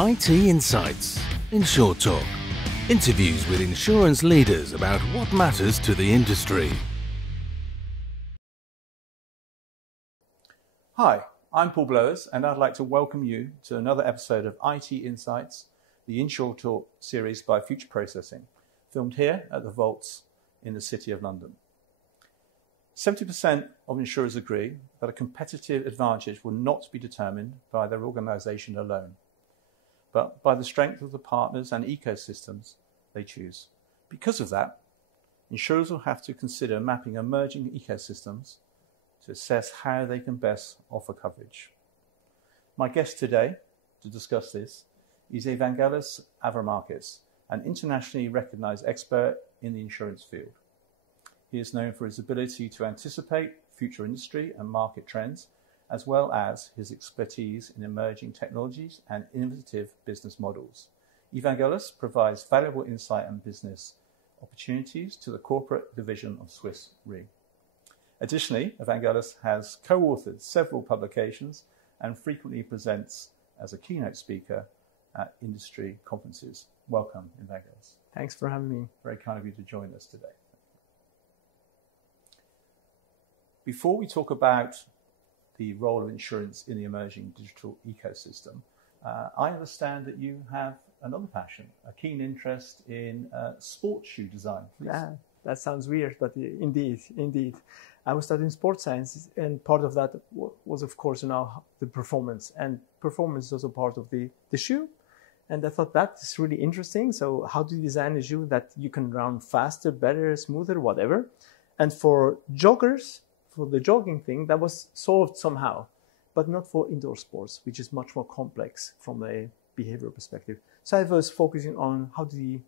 IT Insights InsurTalk. Interviews with insurance leaders about what matters to the industry. Hi, I'm Paul Blowers, and I'd like to welcome you to another episode of IT Insights, the InsurTalk series by Future Processing, filmed here at the Vaults in the City of London. 70% of insurers agree that a competitive advantage will not be determined by their organisation alone, but by the strength of the partners and ecosystems they choose. Because of that, insurers will have to consider mapping emerging ecosystems to assess how they can best offer coverage. My guest today to discuss this is Evangelos Avramakis, an internationally recognised expert in the insurance field. He is known for his ability to anticipate future industry and market trends, as well as his expertise in emerging technologies and innovative business models. Evangelos provides valuable insight and business opportunities to the corporate division of Swiss Re. Additionally, Evangelos has co-authored several publications and frequently presents as a keynote speaker at industry conferences. Welcome, Evangelos. Thanks for having me. Very kind of you to join us today. Before we talk about the role of insurance in the emerging digital ecosystem, I understand that you have another passion, a keen interest in sports shoe design. Please. Yeah, that sounds weird, but indeed. I was studying sports science, and part of that was, of course, the performance. And performance is also part of the shoe. And I thought that is really interesting. So how to design a shoe that you can run faster, better, smoother, whatever. And for joggers, for the jogging thing, that was solved somehow, but not for indoor sports, which is much more complex from a behavioral perspective. So I was focusing on how to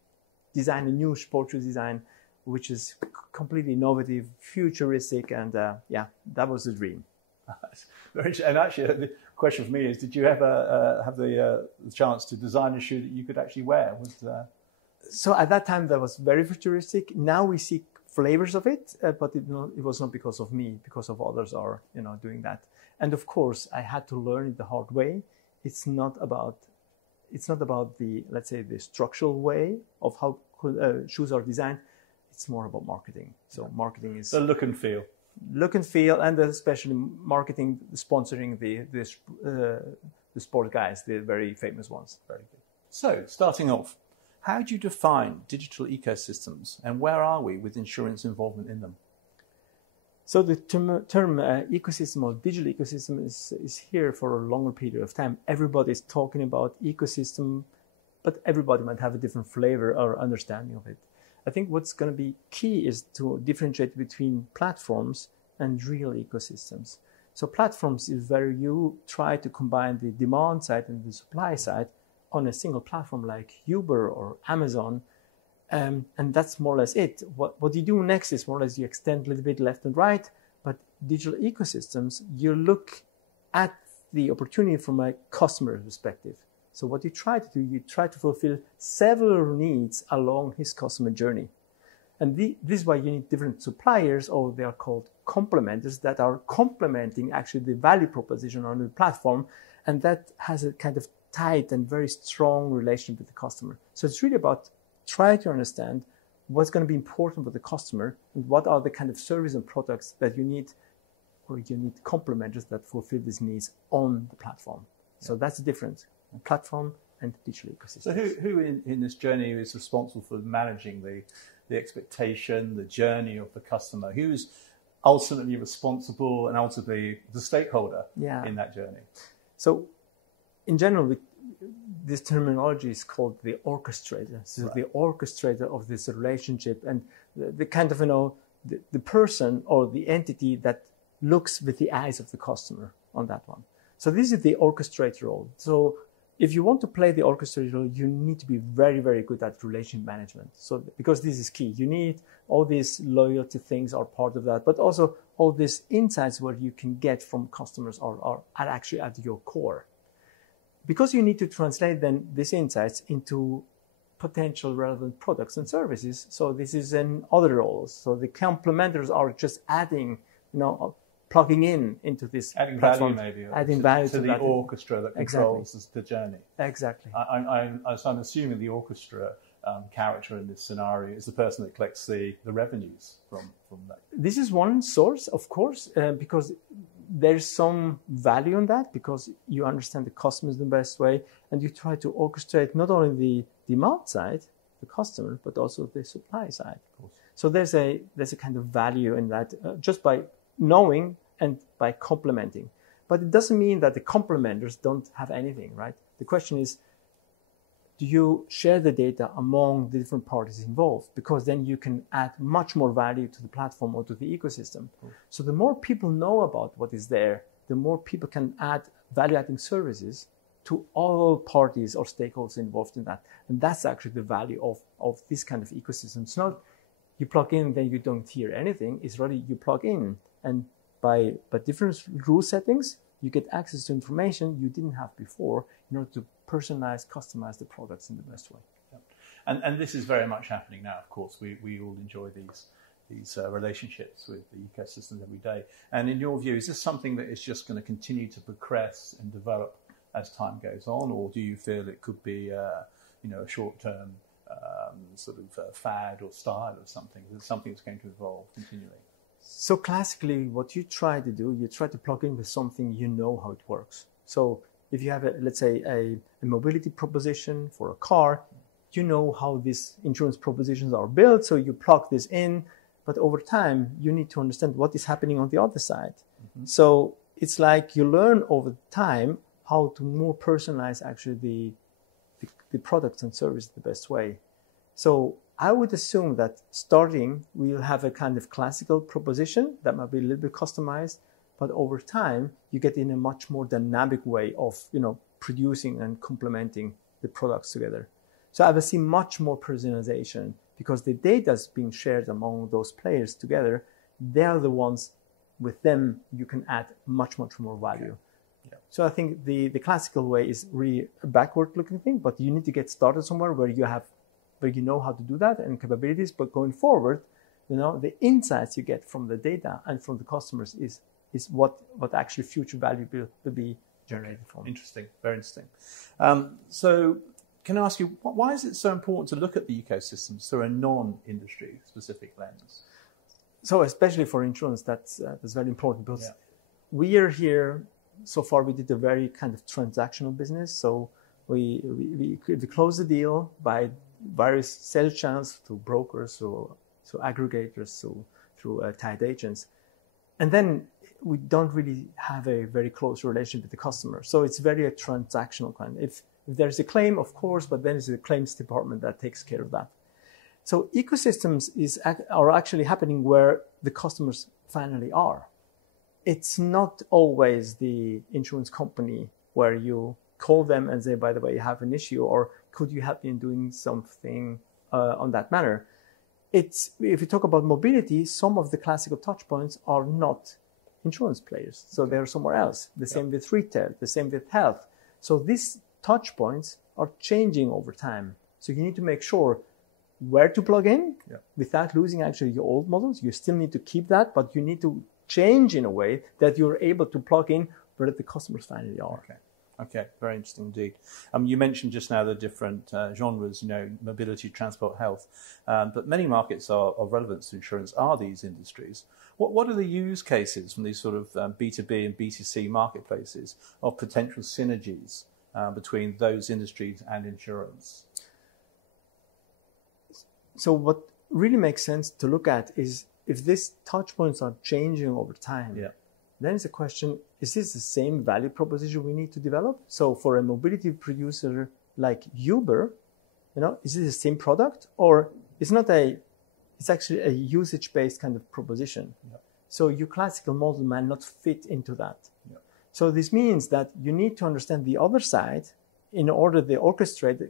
design a new sports shoe design, which is completely innovative, futuristic, and that was the dream. And actually, the question for me is, did you ever have the chance to design a shoe that you could actually wear? So at that time, that was very futuristic. Now we see flavors of it, but it was not because of me, because of others are doing that. And of course, I had to learn it the hard way. It's not about the, let's say, the structural way of how shoes are designed. It's more about marketing. So marketing is the look and feel, and especially marketing, sponsoring the sport guys, the very famous ones. Very good. So starting off, how do you define digital ecosystems, and where are we with insurance involvement in them? So the term ecosystem or digital ecosystem is here for a longer period of time. Everybody's talking about ecosystem, but everybody might have a different flavor or understanding of it. I think what's going to be key is to differentiate between platforms and real ecosystems. So platforms is where you try to combine the demand side and the supply side on a single platform like Uber or Amazon, and that's more or less it. What you do next is more or less you extend a little bit left and right, but digital ecosystems, you look at the opportunity from a customer perspective. So what you try to do, you try to fulfill several needs along his customer journey. And this is why you need different suppliers, or they are called complementers, that are complementing actually the value proposition on the platform, and that has a kind of tight and very strong relation with the customer. So it's really about trying to understand what's going to be important for the customer and what are the kind of service and products that you need, or you need complementers that fulfill these needs on the platform. Yeah. So that's the difference, platform and digital ecosystem. So who in this journey is responsible for managing the expectation, the journey of the customer? Who's ultimately responsible and ultimately the stakeholder in that journey? So in general, this terminology is called the orchestrator. So the orchestrator of this relationship, and the kind of, the person or the entity that looks with the eyes of the customer on that one. So this is the orchestrator role. So if you want to play the orchestrator role, you need to be very, very good at relationship management. So because this is key, you need all these loyalty things are part of that, but also all these insights what you can get from customers are actually at your core. Because you need to translate then these insights into potential relevant products and services. So this is in other roles. So the complementers are just adding, plugging into this adding platform, value maybe, adding value to the that orchestra that controls the journey. Exactly. So I'm assuming the orchestra character in this scenario is the person that collects the revenues from that. This is one source, of course, because there's some value in that, because you understand the customers the best way, and you try to orchestrate not only the demand side, the customer, but also the supply side. So there's a kind of value in that, just by knowing and by complementing. But it doesn't mean that the complementers don't have anything, right? The question is, do you share the data among the different parties involved? Because then you can add much more value to the platform or to the ecosystem. So the more people know about what is there, the more people can add value-adding services to all parties or stakeholders involved in that. And that's actually the value of this kind of ecosystem. It's not you plug in, then you don't hear anything. It's really you plug in, and by different rule settings, you get access to information you didn't have before in order to personalize, customize the products in the best way. Yeah. And this is very much happening now, of course. We all enjoy these relationships with the ecosystem every day. And in your view, is this something that is just going to continue to progress and develop as time goes on, or do you feel it could be a short-term fad or style or something? Is it something that's going to evolve continually? So classically, what you try to do, you try to plug in with something you know how it works. So if you have, let's say, a mobility proposition for a car, you know how these insurance propositions are built, so you plug this in. But over time, you need to understand what is happening on the other side. Mm-hmm. So it's like you learn over time how to more personalize actually the products and services the best way. So I would assume that starting, we'll have a kind of classical proposition that might be a little bit customized, but over time, you get in a much more dynamic way of, producing and complementing the products together. So I will see much more personalization because the data is being shared among those players together. They are the ones, with them, you can add much, much more value. Okay. Yeah. So I think the classical way is really a backward-looking thing, but you need to get started somewhere where you know how to do that and capabilities. But going forward, the insights you get from the data and from the customers is what actually future value will be generated from. Interesting, very interesting. So can I ask you, why is it so important to look at the ecosystems through a non-industry specific lens? So especially for insurance, that's very important because we are here. So far, we did a very kind of transactional business. So we closed the deal by various sales channels, through brokers, so aggregators, through tied agents. And then we don't really have a very close relationship with the customer. So it's very a transactional kind. If there's a claim, of course, but then it's the claims department that takes care of that. So ecosystems are actually happening where the customers finally are. It's not always the insurance company where you call them and say, by the way, you have an issue, or could you help me in doing something on that matter? If you talk about mobility, some of the classical touch points are not insurance players. So they're somewhere else. The same with retail, the same with health. So these touch points are changing over time. So you need to make sure where to plug in without losing actually your old models. You still need to keep that, but you need to change in a way that you're able to plug in where the customers finally are. Okay, very interesting indeed. You mentioned just now the different genres, mobility, transport, health, but many markets of relevance to insurance are these industries. What are the use cases from these sort of B2B and B2C marketplaces of potential synergies between those industries and insurance? So what really makes sense to look at is if these touch points are changing over time, then it's a question, is this the same value proposition we need to develop? So for a mobility producer like Uber, is it the same product, or it's actually a usage-based kind of proposition. So your classical model might not fit into that. So this means that you need to understand the other side in order the orchestrator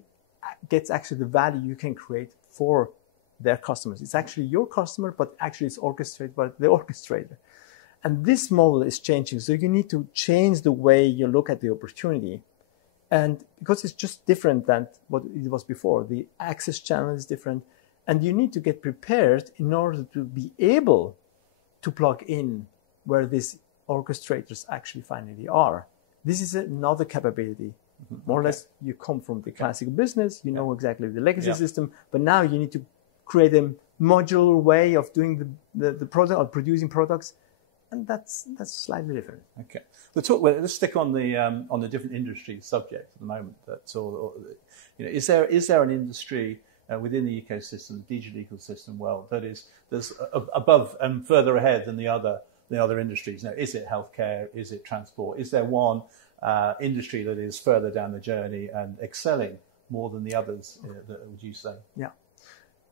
gets actually the value you can create for their customers. It's actually your customer, but actually it's orchestrated by the orchestrator. And this model is changing. So you need to change the way you look at the opportunity. And because it's just different than what it was before, the access channel is different. And you need to get prepared in order to be able to plug in where this orchestrators actually finally are. This is another capability. More or less, you come from the classical business, you know exactly the legacy system, but now you need to create a modular way of doing the product or producing products, and that's slightly different. Okay, let's stick on the different industry subject at the moment. Is there an industry within the ecosystem, the digital ecosystem world, that's above and further ahead than the other industries? Now, is it healthcare? Is it transport? Is there one industry that is further down the journey and excelling more than the others? Would you say? Yeah.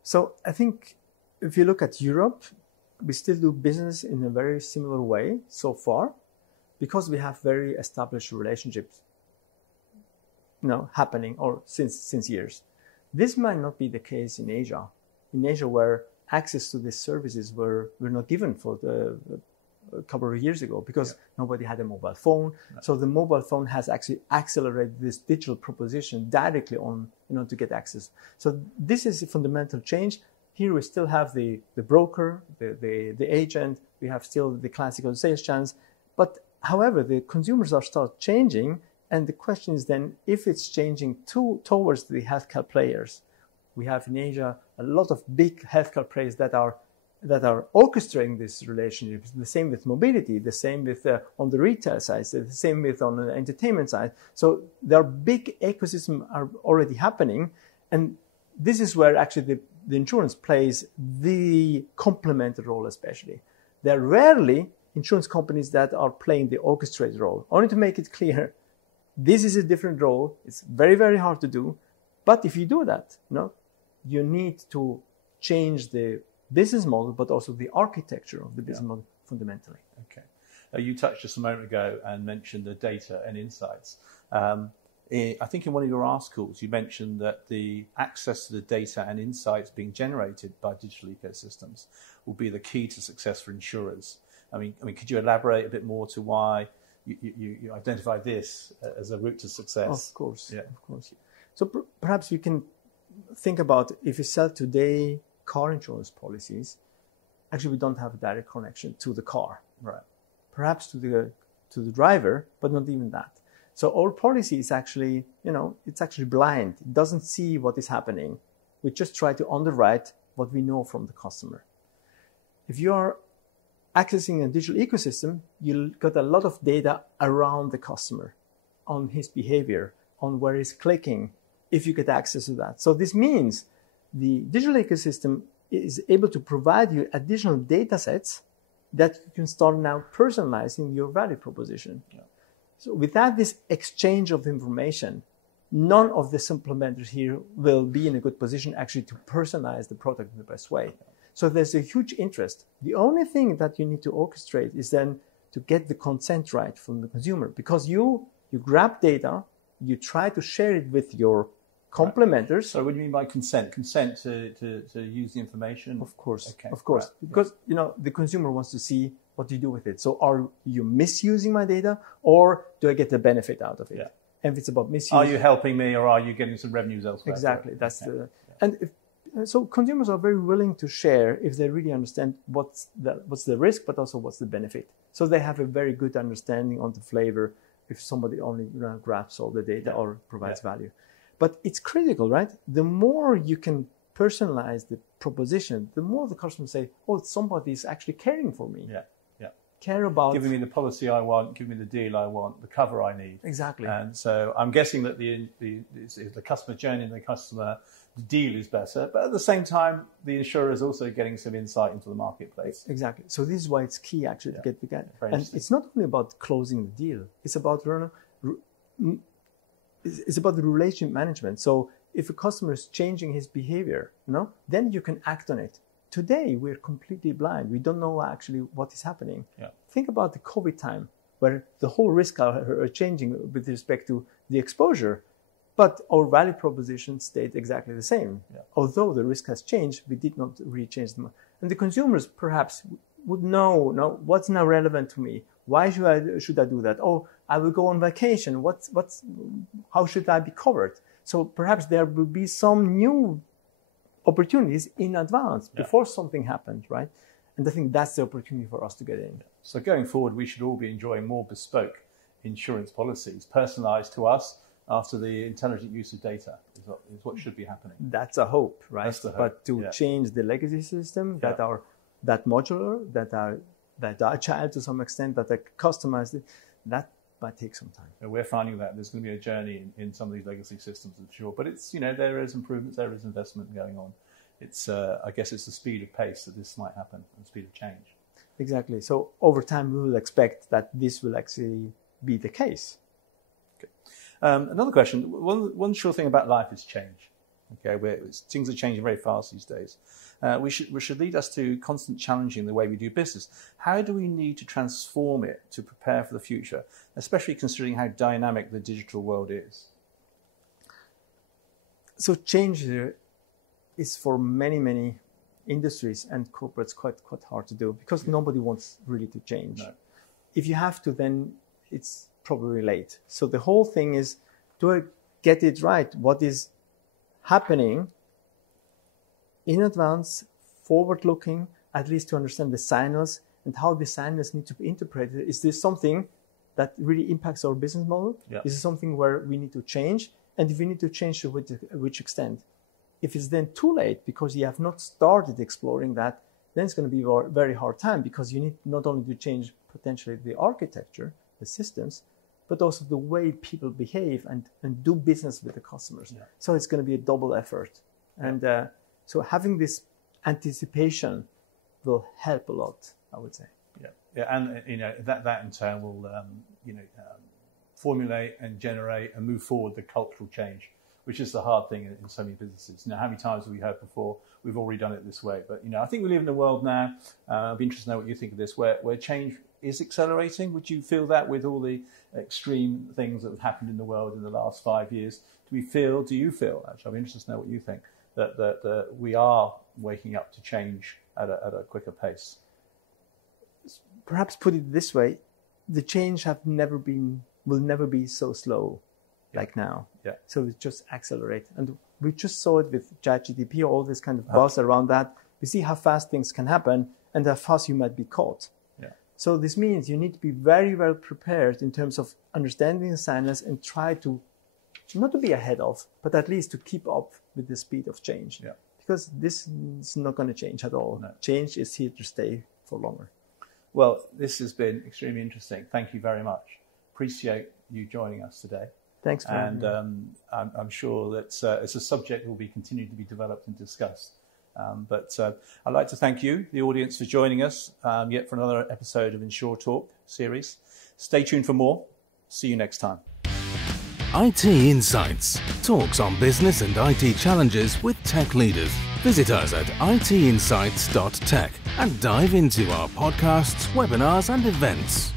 So I think if you look at Europe, we still do business in a very similar way so far, because we have very established relationships, happening or since years. This might not be the case in Asia. In Asia, where access to these services were not given for a couple of years ago, because nobody had a mobile phone. Right. So the mobile phone has actually accelerated this digital proposition directly on, to get access. So this is a fundamental change. Here we still have the broker, the agent, we have still the classical sales channels. But however, the consumers are start changing. And the question is then, if it's changing towards the healthcare players. We have in Asia a lot of big healthcare players that are orchestrating this relationship. The same with mobility, the same with on the retail side, the same with on the entertainment side. So there are big ecosystems are already happening, and this is where actually the insurance plays the complementary role. Especially, there are rarely insurance companies that are playing the orchestrated role. Only to make it clear, this is a different role. It's very, very hard to do, but if you do that, you need to change the business model, but also the architecture of the business model fundamentally. Okay. You touched just a moment ago and mentioned the data and insights. I think in one of your articles, you mentioned that the access to the data and insights being generated by digital ecosystems will be the key to success for insurers. I mean, could you elaborate a bit more to why you identify this as a route to success? Of course. So perhaps we can think about, if you sell today car insurance policies, actually we don't have a direct connection to the car. Right. Perhaps to the driver, but not even that. So our policy is actually, it's actually blind. It doesn't see what is happening. We just try to underwrite what we know from the customer. If you are accessing a digital ecosystem, you'll get a lot of data around the customer, on his behavior, on where he's clicking, if you get access to that. So this means the digital ecosystem is able to provide you additional data sets that you can start now personalizing your value proposition. Yeah. So without this exchange of information, none of the supplementers here will be in a good position actually to personalize the product in the best way. So there's a huge interest. The only thing that you need to orchestrate is then to get the consent right from the consumer, because you grab data, you try to share it with your complementers. So what do you mean by consent? Consent to use the information? Of course, okay. Of course. Right. Because, the consumer wants to see what you do with it. So are you misusing my data, or do I get the benefit out of it? Yeah. And if it's about misuse... Are you helping me, or are you getting some revenues elsewhere? Exactly. That's and so consumers are very willing to share if they really understand what's the risk, but also what's the benefit. So they have a very good understanding on the flavor if somebody only grabs all the data or provides value. But it's critical, right? The more you can personalize the proposition, the more the customer say, oh, somebody is actually caring for me. Yeah. Care about giving me the policy I want, giving me the deal I want, the cover I need. Exactly. And so I'm guessing that the customer journey and the customer, the deal is better, but at the same time, the insurer is also getting some insight into the marketplace. Exactly. So this is why it's key actually to get the guy. And it's not only about closing the deal; it's about the relationship management. So if a customer is changing his behavior, then you can act on it. Today, we're completely blind. We don't know actually what is happening. Yeah. Think about the COVID time, where the whole risk are changing with respect to the exposure, but our value proposition stayed exactly the same. Yeah. Although the risk has changed, we did not really change them. And the consumers perhaps would know what's now relevant to me. Why should I do that? Oh, I will go on vacation. How should I be covered? So perhaps there will be some new opportunities in advance before something happened, right? And I think that's the opportunity for us to get in. So going forward, we should all be enjoying more bespoke insurance policies, personalized to us after the intelligent use of data is what should be happening. That's a hope, right? That's the hope. But to change the legacy system that are that modular, that are agile to some extent, that are customized, that might take some time. And we're finding that there's going to be a journey in some of these legacy systems, I'm sure. But it's, there is improvements, there is investment going on. It's, I guess it's the speed of pace that this might happen, and the speed of change. Exactly. So over time, we will expect that this will actually be the case. Okay. Another question. One sure thing about life is change. Okay, things are changing very fast these days. Which should lead us to constant challenging the way we do business. How do we need to transform it to prepare for the future, especially considering how dynamic the digital world is? So change is for many industries and corporates quite hard to do, because nobody wants really to change. No. If you have to, then it's probably late. So the whole thing is, do I get it right? What is happening in advance, forward-looking, at least to understand the signals and how the signals need to be interpreted? Is this something that really impacts our business model? Yeah. Is it something where we need to change? And if we need to change, to which extent? If it's then too late because you have not started exploring that, then it's going to be a very hard time, because you need not only to change potentially the architecture, the systems, but also the way people behave and do business with the customers. Yeah. So it's going to be a double effort. And so having this anticipation will help a lot, I would say. Yeah, and that in turn will formulate and generate and move forward the cultural change, which is the hard thing in so many businesses. How many times have we heard before, we've already done it this way? But, I think we live in a world now, I'd be interested to know what you think of this, where change is accelerating. Would you feel that with all the extreme things that have happened in the world in the last 5 years? Do you feel, actually, I'd be interested to know what you think, that we are waking up to change at a quicker pace? Perhaps put it this way, the change will never be so slow like now. Yeah. So it just accelerate. And we just saw it with ChatGPT, all this kind of buzz around that. We see how fast things can happen and how fast you might be caught. Yeah. So this means you need to be very well prepared in terms of understanding the signals and try to, not to be ahead of, but at least to keep up with the speed of change. Yeah. Because this is not going to change at all. No. Change is here to stay for longer. Well, this has been extremely interesting. Thank you very much. Appreciate you joining us today. Thanks for having me. And I'm sure that it's a subject that will be continued to be developed and discussed. But I'd like to thank you, the audience, for joining us yet for another episode of InsurTalk series. Stay tuned for more. See you next time. IT Insights talks on business and IT challenges with tech leaders. Visit us at itinsights.tech and dive into our podcasts, webinars and events.